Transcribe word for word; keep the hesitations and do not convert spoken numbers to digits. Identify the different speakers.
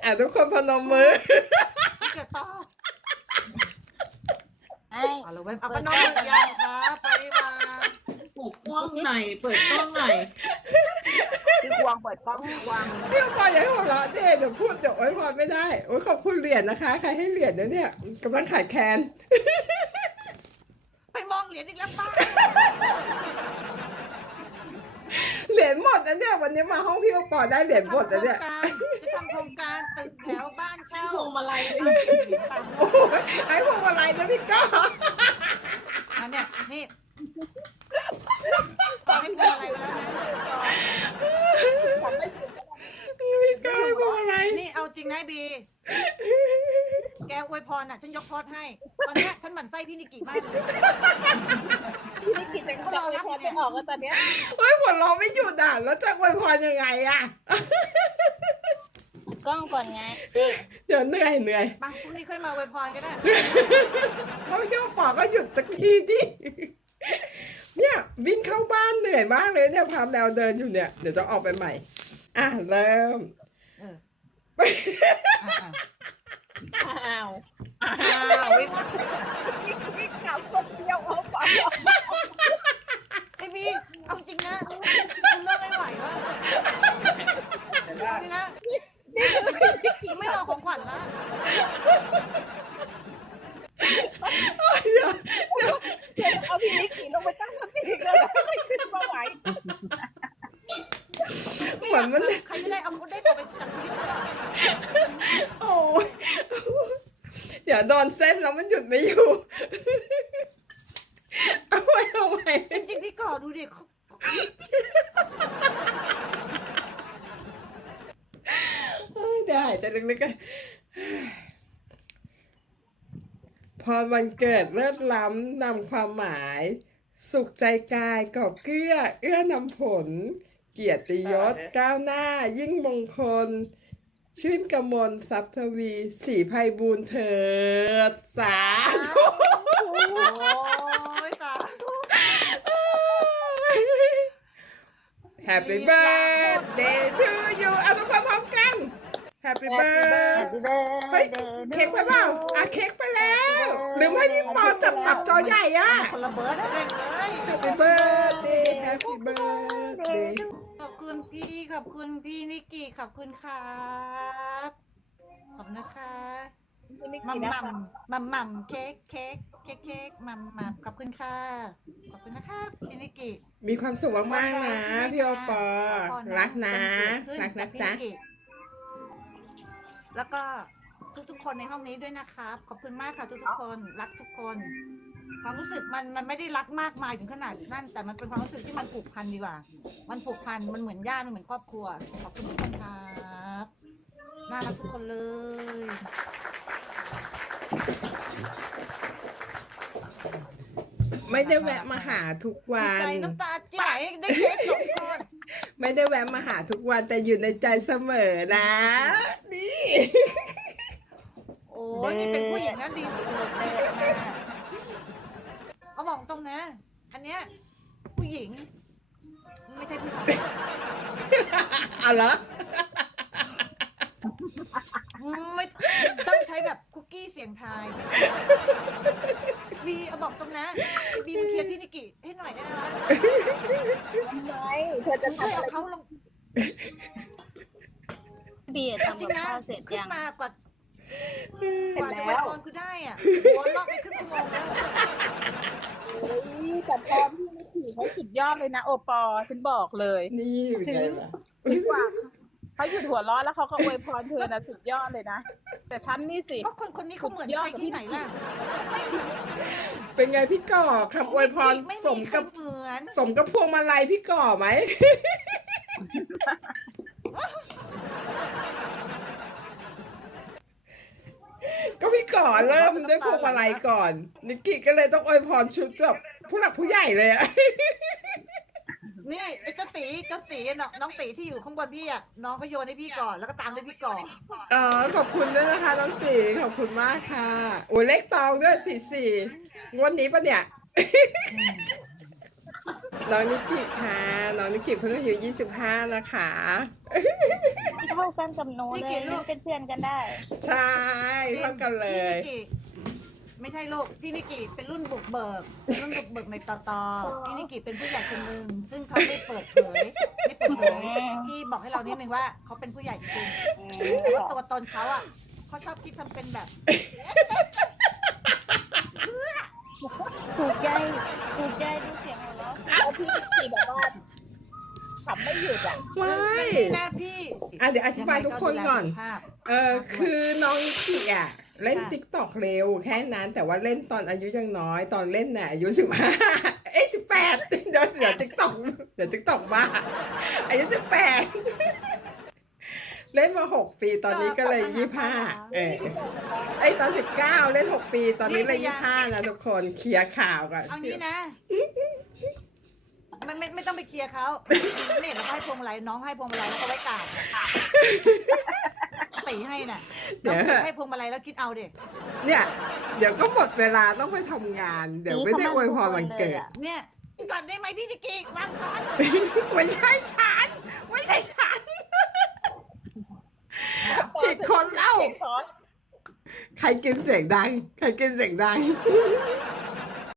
Speaker 1: อ่ะทุกคนพนมมือ
Speaker 2: เกิดป้า
Speaker 3: ไอ้
Speaker 2: เอาละเว้ยเอาพนมมือยังครับไปมา
Speaker 4: เปิดกล้องหน่อย เปิดกล้องหน่อย
Speaker 5: พี่กวางเปิดกล้องพี่กวาง
Speaker 1: เดี๋ยวพออย่าให้หัวเราะเด้เดี๋ยวพูดเดี๋ยวโอ๊ยพอไม่ได้โอ๊ยขอบคุณเหรียญนะคะ ใครให้เหรียญนะเนี่ยกำลังขาดแคลน
Speaker 2: ไปมองเหรียญอีกแล้วป้า
Speaker 1: เหรียญหมดนะเนี่ยวันนี้มาห้องพี่โอปอได้เหรียญหมดนะเนี่ย
Speaker 2: จะทำโครงการตึกแถวบ้านเช่า
Speaker 4: พวงมาลัย
Speaker 1: โอ้ยไอ้พวงมาลัยนะพี่ก้อ
Speaker 2: อันเนี้ยนี่ต่อให้พวงอะไรมาแล้วนะ
Speaker 1: พี่ก้อให้พวงมาลัย
Speaker 2: นี่เอาจริงนะบี แกอวยพรอ่ะฉันยกโทษให้ ตอนเนี้ยฉันหมั่นไส้พี่นิกิมากเลย
Speaker 5: พี่นิกิจะเขาเรารับไม่ออกแล้วตอนเนี้ย
Speaker 1: เฮ้ยหัวเราะไม่หยุดอ่ะแล้วจะอวยพรยังไงอ่ะ
Speaker 3: กล้องก่อนไง
Speaker 1: เดี๋ยวเหนื่อยเหนื่อย
Speaker 2: บางพรุ่งนี้ค่อยมาอวยพรก็ได้
Speaker 1: เพราะพี่โอปอก็หยุดสักทีดิเนี่ยวิ่งเข้าบ้านเหนื่อยมากเลยเนี่ยพาแมวเดินอยู่เนี่ยเดี๋ยวจะออกไปใหม่ อ่ะเริ่ม
Speaker 2: เอออ่ะ
Speaker 5: อ้าวอ้าววิ่งวิ่งกลับคนเดียวเอาไป
Speaker 2: ๆไอ้บีเอาจริงนะฉันเลิกไม่ไหวแล้วนี่นะไม่รอของขวัญละ
Speaker 1: เดี๋ยว
Speaker 5: เอาพี่นิกิลงไปตั้งสติเลยไม่ขึ้นมาไหว
Speaker 1: เหมือนมัน
Speaker 2: ใครจะได้เอาคนได้ตัวไปจากชีวิตเขาอะ
Speaker 1: โอ้ยเดี๋ยวโดนเส้นแล้วมันหยุดไม่อยู่ เอาไว้เอาไว้
Speaker 2: จริงๆพี่ก่อดูดิ
Speaker 1: เอ้ยเดี๋ยวหายใจลึกๆกันพรวันเกิดเลิศล้ำนำความหมาย สุขใจกายกอบเกลื้อ เอื้อนำผล เกียรติยศก้าวหน้า ยิ่งมงคล ชื่นกมลทรัพย์ทวีสีไพบูลย์เถิด สาธุ
Speaker 2: โอ้ยสาธุ
Speaker 1: Happy birthday to you เอาทุกคนพร้อมกัน Happy birthday เฮ้ยเค้กไปเปล่าอ่ะเค้กไปแล้วหรือไม่พี่ปอจับปรับจอใหญ่อะ
Speaker 2: คนละเบิร์ดเล่นเลย
Speaker 1: Happy birthday Happy birthday
Speaker 2: ขอบคุณพี่ขอบคุณพี่นิกกี้ขอบคุณครับขอบคุณนะคะ
Speaker 5: พี่นิ
Speaker 2: มั
Speaker 5: กิ
Speaker 2: ม
Speaker 5: นะ
Speaker 2: มัมมัมมัมเค้กเค้กเค้กเค้กมัมมัมขอบคุณค่ะขอบคุณนะครับพี่นิกกี้
Speaker 1: มีความสุขมากๆนะ พี่โอปอ รักนะ รักนะจ๊ะ
Speaker 2: แล้วก็ทุกๆคนในห้องนี้ด้วยนะครับ ขอบคุณมากค่ะทุกๆคน รักทุกคน ความรู้สึกมันมันไม่ได้รักมากมายถึงขนาดนั่น แต่มันเป็นความรู้สึกที่มันผูกพันดีกว่า มันผูกพัน มันเหมือนญาติมันเหมือนครอบครัว ขอบคุณทุกคนครับน่ารักทุกคนเลย
Speaker 1: ไม่ได้แวะมาหาทุกวั
Speaker 2: ดีใจ
Speaker 1: น
Speaker 2: น้ำตาจะไหลได้เค้กสองก้อน
Speaker 1: ไม่ได้แวะมาหาทุกวันแต่อยู่ในใจเสมอนะ นี่
Speaker 2: โอ้ยนี่เป็นผู้หญิงนะดีเขาบอกตรงนะ อันเนี้ยผู้หญิง ไม่ใช่ผู้ชาย
Speaker 1: เอาละ
Speaker 2: ไม่ต้องใช้แบบคุกกี้เสียงทายบีเอาบอกตรงนะบีมาเคลียร์พี่นิกิให้หน่อยได้ไหมวะ
Speaker 5: ทำไมเธอจะ
Speaker 2: ช่วย
Speaker 5: ทำ
Speaker 2: เอาเขาลง
Speaker 3: เบียร์
Speaker 2: จ
Speaker 3: ทำ
Speaker 2: ริ
Speaker 3: กับ
Speaker 2: งนะ
Speaker 3: ข้าวเสร็จ
Speaker 2: ขึ้น
Speaker 3: ยัง
Speaker 2: มากว่าก
Speaker 5: เสร็จ
Speaker 2: ว่าจะ
Speaker 5: แล้
Speaker 2: ไป
Speaker 5: ว
Speaker 2: พรกูได้อ่ะหัวลอกไปครึ่งชั่วโมงแล้ว
Speaker 5: เฮ้ยแต่พร้อมพี่นิกิเขาสุดยอดเลยนะโอปอฉันบอกเลย
Speaker 1: นี่อยู่ไงล่ะ
Speaker 5: ดีกว่าเขาหยุดหัวเร้อนแล้วเขาก็อวยพรเธอนะสุดยอดเลยนะ แต่ฉันนี่สิ
Speaker 2: ก็คนคนนี้เขาเหมือนใครที่ไหนล่ะ
Speaker 1: เป็นไงพี่ก่อคำอวยพร
Speaker 2: ไม่
Speaker 1: ส
Speaker 2: มี
Speaker 1: ม
Speaker 2: ใคร
Speaker 1: กับ
Speaker 2: เหมือน
Speaker 1: สมกับพวงมาลัยพี่ก่อไหม ก็พี่ก่อเริ่มด้วยพวงมาลัยก่อน นิกกี้ก็เลยต้องอวยพรชุดแบบผู้หลักผู้ใหญ่เลยอะ
Speaker 2: นี่ไอ้เจ้าตีเจ้าตีน้องน้องตีที่อยู่ข้างบนพี่อ่ะน้องก็โยนให้พี่ก่อนแล้วก็ตามด้วยพี่ก่อน
Speaker 1: อ๋อขอบคุณด้วยนะคะน้องตีขอบคุณมากค่ะโอ้ยเลขตองด้วยสี่สี่งวดนี้ปะเนี่ย น้องนิกกี้ค่ะน้องนิกกี้เพิ่งอายุยี่สิบห้านะคะ
Speaker 5: เท่ากันกับหนู
Speaker 2: นี่
Speaker 5: เล
Speaker 2: กี่
Speaker 5: ย
Speaker 2: ลูก
Speaker 5: เป็นเพื่อนกันได้
Speaker 1: ใช่เท่ากันเลย
Speaker 2: พี่นิกิไม่ใช่ลูกพี่นิกิเป็นรุ่นบุกเบิกรุ่นบุกเบิกในตอตอพี่นิกิเป็นผู้ใหญ่คนหนึ่งซึ่งเขาไม่เปิดเผยไม่เปิดเผยพี่บอกให้เรานิดนึงว่าเขาเป็นผู้ใหญ่จริงๆแต่ว่าตัวตนเขาอ่ะเขาชอบคิดทำเป็นแบบ
Speaker 5: ถูกใจถูกใจดูเสียงหัวเราะ
Speaker 3: แล้วพี่นิกกี้แบบว่าขำไม่หยุดอ่ะ
Speaker 1: ไม่
Speaker 2: หน้าพี่
Speaker 1: อ่ะเดี๋ยวอธิบายทุกคนก่อน
Speaker 2: ยังไงดูแลสุขภาพ
Speaker 1: เออคือน้องนิกกี้อ่ะเล่น
Speaker 2: ค่ะ
Speaker 1: ติ๊กตอกเร็วแค่นั้น แต่ว่าเล่นตอนอายุยังน้อย ตอนเล่นน่ะอายุสิบห้าเอ้ยสิบแปดเดี๋ยวเดี๋ยวติ๊กตอกเดี๋ยวติ๊กตอกมาอายุสิบแปดเล่นมาหกปีตอนนี้ก็เลยยี่ห้าเออไอยตอนสิบเก้าเล่นหกปีตอนนี้เลยยี่ห้านะทุกคนเคลียร์ข่าวกัน
Speaker 2: เอางี้นะ มันไม่ไม่ต้องไปเคลียร์เขาเนี่ยเราก็ให้พวงมาลัยน้องให้พวงมาลัยแล้วก็ไว้กราบตีให้น่ะ
Speaker 1: เดี๋ยว
Speaker 2: น้องให้พวงมาลัยแล้วคิดเอาเด็ก
Speaker 1: เนี่ย เดี๋ยวก็หมดเวลาต้องไปทำงาน เดี๋ยวไม่ได้อวยพรวันเกิด
Speaker 2: เนี่ยก่อนได้ไหมพี่นิกกี้วางช้อน
Speaker 1: ไม่ใช่ฉัน ไม่ใช่ฉัน ผิดคนเล่า
Speaker 3: เสียงช้อน
Speaker 1: ใครกินเสียงดัง ใครกินเสียงดัง